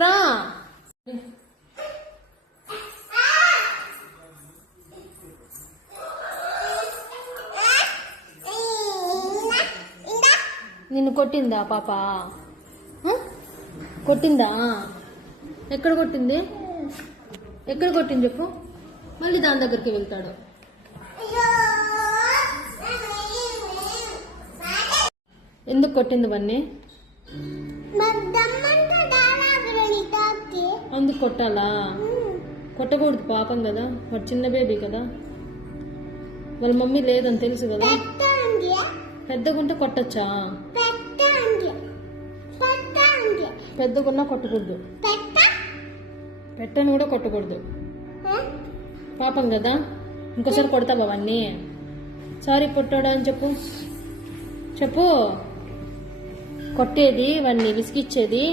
రా. నిన్ను కొట్టిందా పాప? కొట్టిందా? ఎక్కడ కొట్టింది? ఎక్కడ కొట్టింది చెప్పు. మళ్ళీ దాని దగ్గరికి వెళ్తాడు. ఎందుకు కొట్టింది వన్నీ? అందుకు కొట్టాలా? కొట్టకూడదు, పాపం కదా, వాడు చిన్న బేబీ కదా, వాళ్ళ మమ్మీ లేదని తెలుసు కదా. పెద్దగుంటే కొట్టచ్చా? పెద్దగున్నా కొట్టకూడదు, పెట్టని కూడా కొట్టకూడదు, పాపం కదా. ఇంకోసారి కొడతావా అవన్నీ? సారీ కొట్టాడా అని చెప్పు. చెప్పు. కొట్టేది వాడిని విసిగిచ్చేది